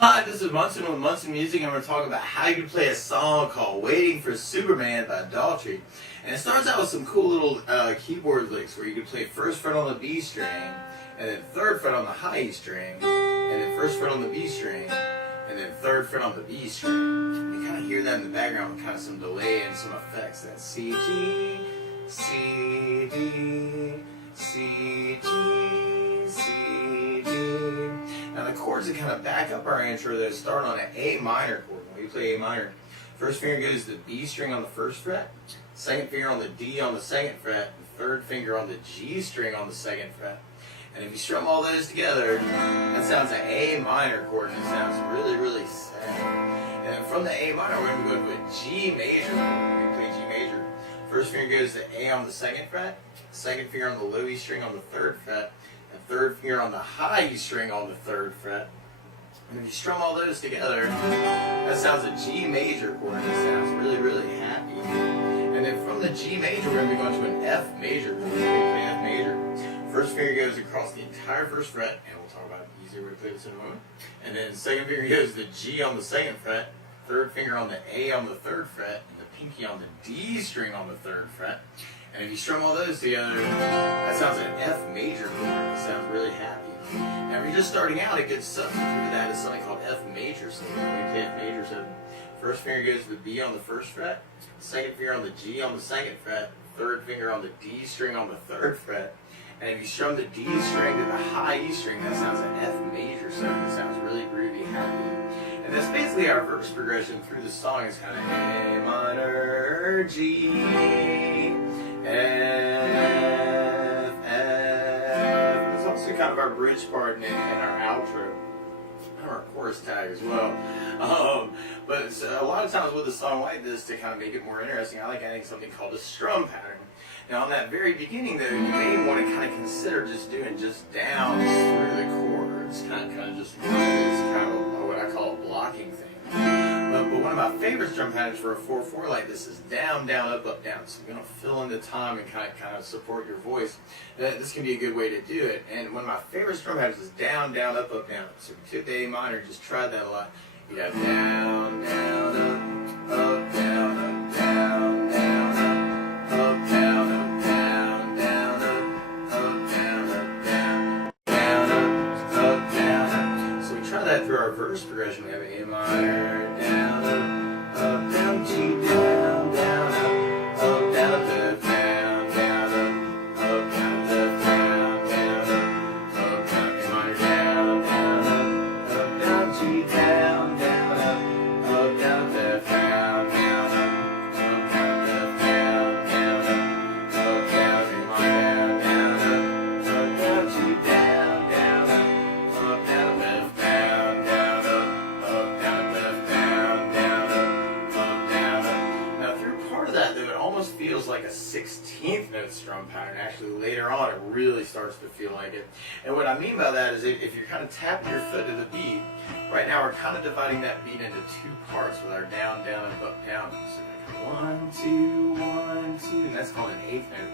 Hi, this is Munson with Munson Music, and we're talking about how you can play a song called Waiting for Superman by Daughtry. And it starts out with some cool little keyboard licks where you can play first fret on the B string, and then third fret on the high E string, and then first fret on the B string, and then third fret on the B string. You kind of hear that in the background with kind of some delay and some effects. That's C, G, C, D, C, G, C, D. Now the chords that kind of back up our intro, that start on an A minor chord. When we play A minor, first finger goes to the B string on the first fret, second finger on the D on the second fret, and third finger on the G string on the second fret. And if you strum all those together, that sounds an A minor chord, and it sounds really, really sad. And then from the A minor, we're going to go to a G major chord. We play G major. First finger goes to A on the second fret, second finger on the low E string on the third fret, and third finger on the high E string on the third fret. And if you strum all those together, that sounds a G major chord, and it sounds really, really happy. And then from the G major, we're going to be going to an F major chord. We're going to play F major. First finger goes across the entire first fret, and we'll talk about an easier way to play this in a moment. And then second finger goes to the G on the second fret, third finger on the A on the third fret, and the pinky on the D string on the third fret. And if you strum all those together, that sounds an F major chord. It sounds really happy. Now, if you're just starting out, a good substitute to that is something called F major. So when we play F major, so first finger goes to the B on the first fret, second finger on the G on the second fret, third finger on the D string on the third fret. And if you strum the D string to the high E string, that sounds an F major. So it sounds really groovy, happy. And that's basically our verse progression through the song. Is kind of A minor, G, F, F. It's also kind of our bridge part and our outro, and our chorus tag as well. But a lot of times with a song like this, to kind of make it more interesting, I like adding something called a strum pattern. Now, on that very beginning, though, you may want to kind of consider just doing just downs through the chords, kind of just it's kind of what I call a blocking thing. But one of my favorite strum patterns for a 4/4 like this is down, down, up, up, down. So you're going to fill in the time and kind of support your voice. This can be a good way to do it. And one of my favorite strum patterns is down, down, up, up, down. So if you took the A minor, just try that a lot. You have down, down, up, up, down, up, down, down, up, up, down, up, down, down, up, up, down, up, down, down, up, down, up. So we try that through our verse progression. We have A minor, down, up, down, G, down, down, up, down, up, F, down, down, up, down, F, down, down, up, down, A minor, down, down, up, down, G, down, down, up, down, F, down, down, up, down, F, down, down, up, down, A minor, down, down, G, down, down, up, down, F, down, down, up, down, F, down, down, up, down, up. Now, through part of that, though, it almost feels like a 16th note strum pattern. Actually, later on, it really starts to feel like it. And what I mean by that is if you're kind of tapping your foot to the beat, right now we're kind of dividing that beat into two parts with our down, down, and up, down. So 1, 2, 1, 2, and that's called an 8th note.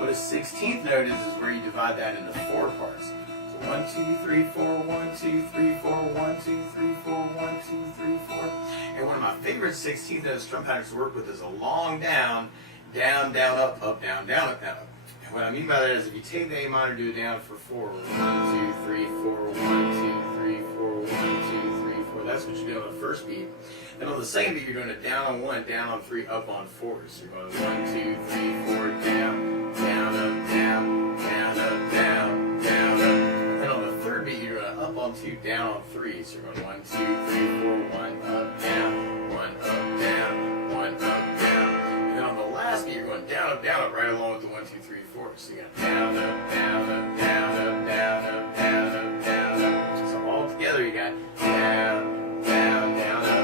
What a 16th note is where you divide that into 4 parts. So 1, 2, 3, 4, 1, 2, 3, 4, 1, 2, 3, 4, 1, 2, 3, 4. And one of my favorite 16th note strum patterns to work with is a long down, down, down, up, down, down, up, down, up. And what I mean by that is if you take the A minor, do it down for 4. 1, 2, 3, 4, 1, 2, 3, 4, 1, 2, 3, 4. That's what you do on the first beat. Then on the second beat, you're doing a down on 1, down on 3, up on 4. So you're going 1, 2, 3, 4, down, down, up, down, down, up, down, down, up. And then on the third beat, you're going up on 2, down on 3. So you're going 1, 2, 3, 4, 1, up, down, 1, up, down, 1, up, down. And then on the last beat, you're going down, up, right along with the 1, 2, 3, 4. So you got down, up, down, up, down, up, down, up, down, up, down, up. So all together, you got down, down, down, up,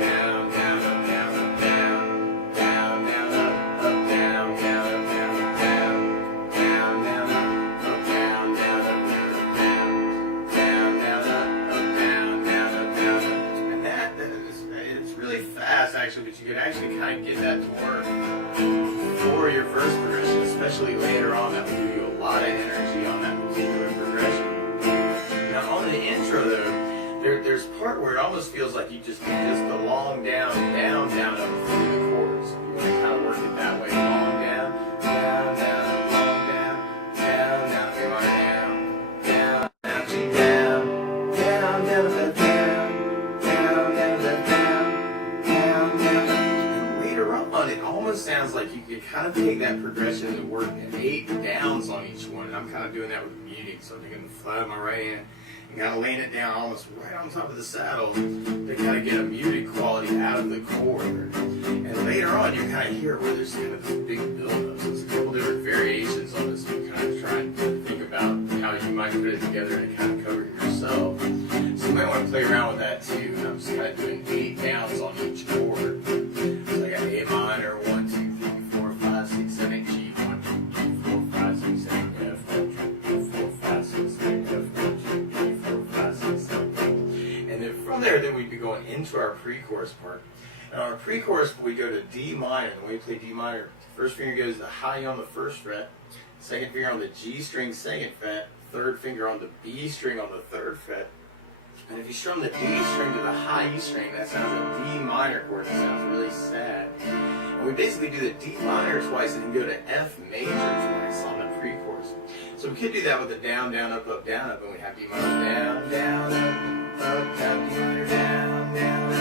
down, down, up, down, up, down, down, down, up, down, down, up, down, up, down, down, down, up, down, down, up, down, up, down, down, down, up, down, down, up, down, up. And that it's really fast actually, but you can actually kind of get that to work for your verse progression, especially later on. That will give you a lot of almost feels like you just get just a long down, down, down up through the chords. You want to kind of work it that way. Long down, down, down, long down, down, down, down, down, down, G down, down, down, down, down, down, down, down, down, down. And later on, it almost sounds like you could kind of take that progression and work at 8 downs on each one. And I'm kind of doing that with muting, so I'm taking the flat of my right hand and kind of laying it down almost right on top of the saddle to kind of get a muted quality out of the chord. And later on, you kind of hear where there's kind of this big buildup. So there's a couple different variations on this. You kind of try and think about how you might put it together and kind of cover it yourself. So you might want to play around with that too. And I'm just kind of doing 8 downs on each chord. So I got A minor, 1, 2, 3, 4, 5, 6, 7, 8, G, 1, 2, 3, 4, 5, 6, 7, F, 1, 2, 3, 4, 5, 6, 7, F, 1, 2, 3, 4, 5, 6, 7, 8. And then from there, then we'd be going into our pre-chorus part. And on our pre-chorus, we go to D minor. The way we play D minor, first finger goes to high on the first fret, second finger on the G string, second fret, third finger on the B string on the third fret. And if you strum the D string to the high E string, that sounds a D minor chord. It sounds really sad. And we basically do the D minor twice and then go to F major twice on the pre-chorus. So we could do that with the down, down, up, down, up, and we have D minor down, down, up, down, D minor down, down,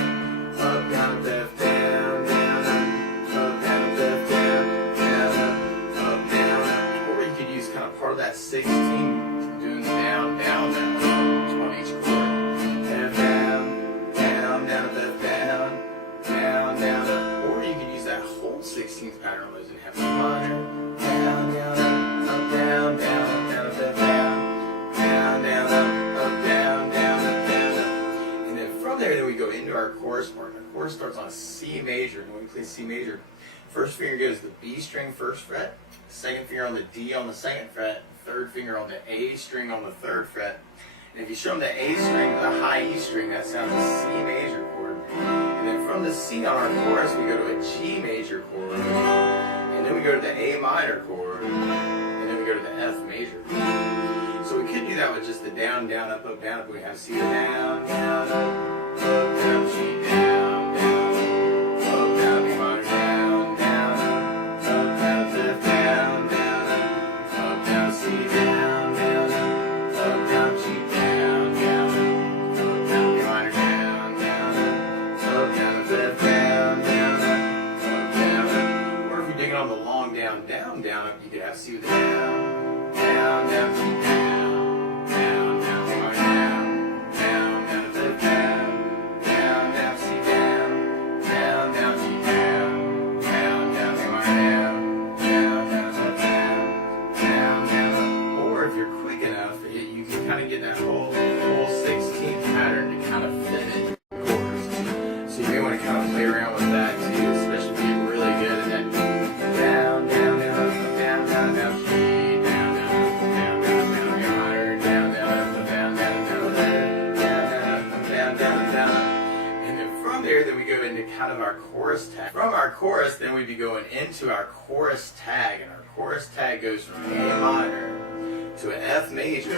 up, down, up, F, down, down, up, down, up, F, down, down, up, down, up. Or you could use kind of part of that 16, doing the down, down, down, on each chord. F, down, down, down, up, F, down, down, down, up. Or you could use that whole 16th pattern on those and have D minor, down, down, up, down, down, up, down, up, F, down, down, down, up, down, down, up, down, up. And then from there, then we go into our chorus part. Our chorus starts on C major. And when we play C major, first finger goes to the B string, first fret, second finger on the D on the second fret, third finger on the A string on the third fret. And if you strum the A string to the high E string, that sounds a C major chord. And then from the C on our chorus, we go to a G major chord. And then we go to the A minor chord. And then we go to the F major. So we could do that with just the down, down, up, down, up. We have C down, down, up, down, G down, down, up, down, B minor down, down, up, down, F down, down, up, down, C down, down, up, down, G down, down, up, down, B minor down, down, up, down, F down, down, up, down. Or if you're digging on the long down, down, down, up, you could have C down, down, down, G down. Get that whole 16th pattern to kind of fit in the chorus. So you may want to kind of play around with that too, especially if you get really good at that down, down, down, up, down, down, down, G, down, down, up, down, down, down, B minor, down, down, up, down, down, down, down, down, down, down. And then from there, then we go into kind of our chorus tag. From our chorus, then we'd be going into our chorus tag, and our chorus tag goes from A minor to an F major,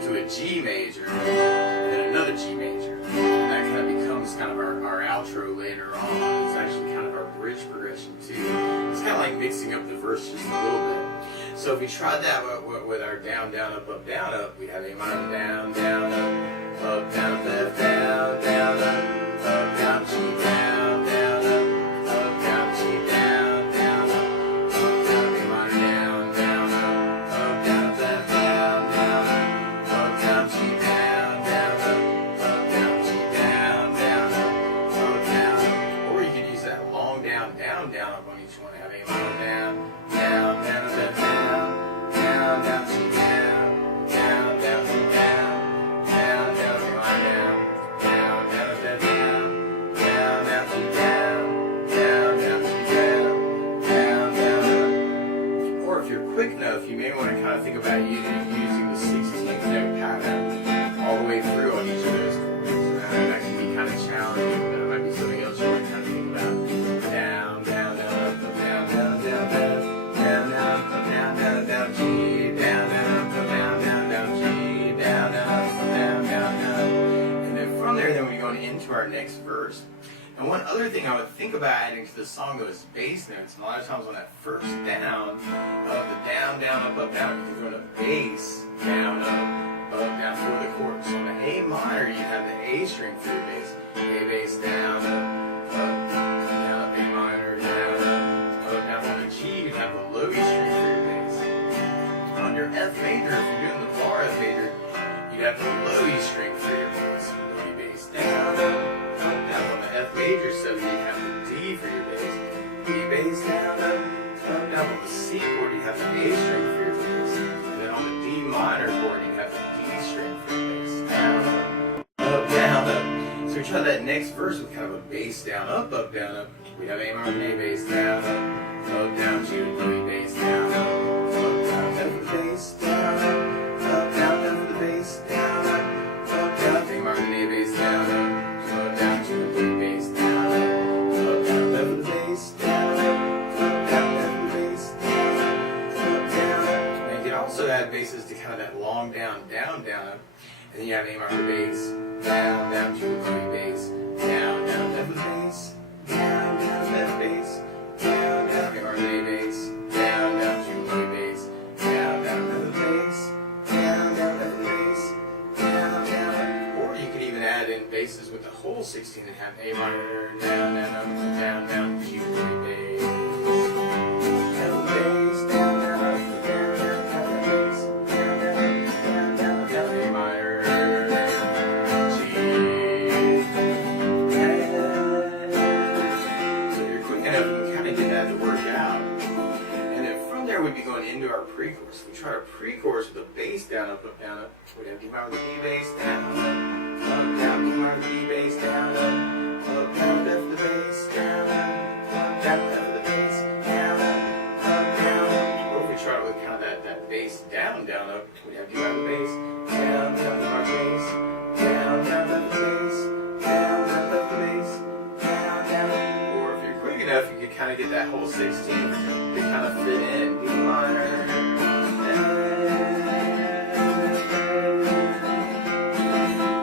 to a G major, and then another G major. And that kind of becomes kind of our outro later on. It's actually kind of our bridge progression too. It's kind of like mixing up the verse just a little bit. So if we tried that with our down, down, up, down, up, we'd have A minor down, down, up, down, up, F, down, down, up, down, G, down, down, up, down, G, down, down, up, down, B minor down, down, up, down, F, down, down, up, down, G, down, down, up, down, G, down, down, up, down. Or you could use that long down, down, down, up on each one. Have A minor down, down, down, up, down, down, down, G, down, down, down, G, down, down, down, B minor down, down, down, up, down, down, down, G, down, down, down, G, down, down, down, up. Or if you're quick enough, you may want to kind of think about using the 16th note pattern all the way through on each of those chords. That can be kind of challenging, but it might be something else you want to kind of think about. Down, down, down, up, down, down, down, down, down, down, up, down, down, down, G, down, down, up, down, down, down, G, down, down, up, down, down, down. And then from there, then we're going into our next verse. And one other thing I would think about adding to the song, though, is bass notes. And a lot of times on that first down, the down, down, up, down, you can go to bass, down, down for the chord. So on the A minor, you have the A string for your bass. A bass, down, down, A minor, down, down. On the G, you have the low E string for your bass. On your F major, if you're doing the bar F major, you'd have the low E string for your bass. Low E bass, down, down. On the F major stuff, you have the D for your bass. D bass, down, down. On the C chord, you have the A string for your bass. And then on the D minor chord, you have the D string for your bass. Down, down. So we try that next verse with kind of a bass down, up, down. We have A minor and A bass, down, down, G and D bass, down, down, F for the bass, down, down, F for the bass, down, down, A minor and A bass, down, down, G and D bass, down, down, F for the bass, down, down, F for the bass, down. And you can also add basses to kind of that long down, down, up. And then you have A minor bass, down, down, G and D bass, down, down, F for the bass, down, down, F bass, down, down, A minor A bass, down, down, G and D bass, down, down, F for the bass, down, down, F for the bass, down, down. Or you could even add in basses with the whole 16 and have A minor, down, down, up, down, down, G and D bass, F for the bass, down, down, up, down, down, F for the bass, down, down, down, down, A minor, G. So if you're quick enough, you can kind of get that to work out. And then from there, we'd be going into our pre-chorus. We try our pre-chorus with a bass down, up, down, up. We'd have D minor with the D bass, down, down, D minor with the D bass, down, down, F for the bass, down, down, F for the bass, down, down. Or if we try it with kind of that bass down, up, we'd have D minor with the bass, down, D minor bass, down, F for the bass, down, F for the bass, down. Or if you're quick enough, you could kind of get that whole 16 to kind of fit in. D minor.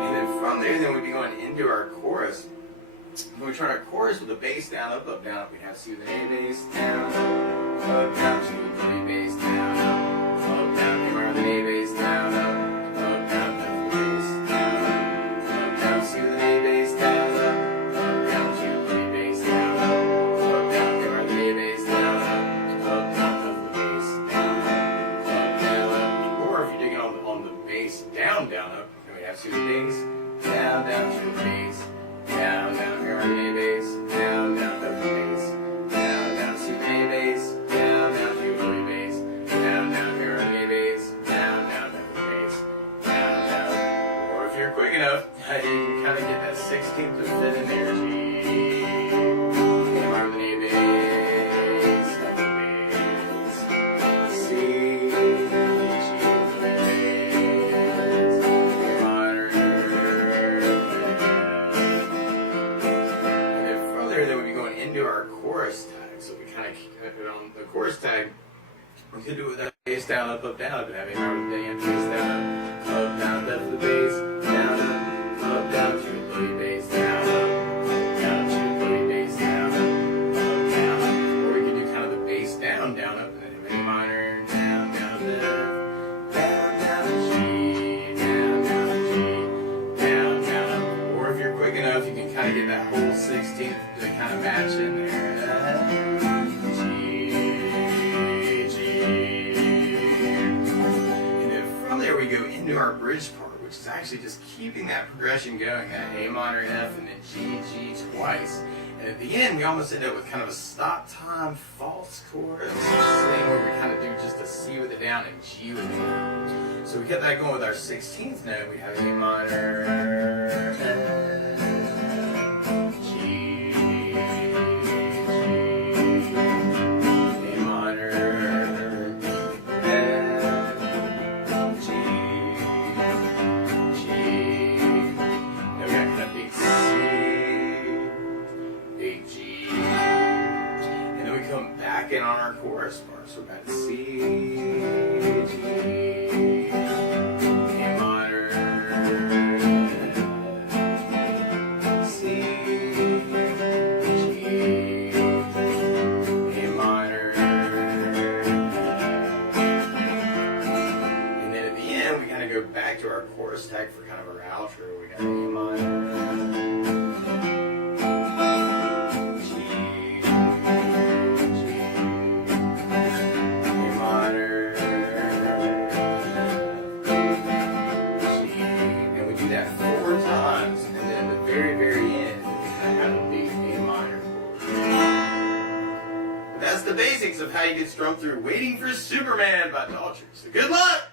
And then from there, then we'd be going into our chorus. When we turn our chorus with the bass down, up, down, we'd have C with an A bass, down, down, G with an A bass, down, down, A minor with an A bass, down, down, F with the bass, down, C with an A bass, down, down, G with an A bass, down, down, A minor with an A bass, down, down, F with the bass, down. Or if you're digging on the bass down, up, then we have C with the bass, down, G with the bass, down, A minor with an A bass, down, F with the bass, down, C with an A bass, down, G with an A bass, down, A minor with an A bass, down, F with the bass, down. Or if you're quick enough, you can kind of get that 16th to fit in there. G, A minor with an A bass, F with the bass, C, G with an A bass, A minor. And then from there, then we'd be going into our chorus tag. So we kind of keep it on the chorus tag. We could do it with that bass down, up, down, but have A minor with the bass down, down, F with the bass, down, down, G with the bass, down, down, G with the bass, down, down. Or we could do kind of the bass down, up, and then have A minor, down, F, down, G, down. Or if you're quick enough, you can kind of get that whole 16th to kind of match in there. And then from there, we go into our bridge part, which is actually just keeping that progression going, that A minor, F, and then G twice. And at the end, we almost end up with kind of a stop time false chorus thing where we kind of do just a C with it down and G with it down. So we get that going with our 16th note. We have A minor, F, G, A minor, F, G, then we got kind of big C, big G, and then we come back in on our chorus part. So we're back to C, G, A minor, back to our chorus tag for kind of our outro. We got A minor, G, A minor, G, and we do that 4 times, and then at the very, very end, we kind of have a big A minor chord. That's the basics of how you get strummed through Waiting for Superman by Daughtry. So good luck!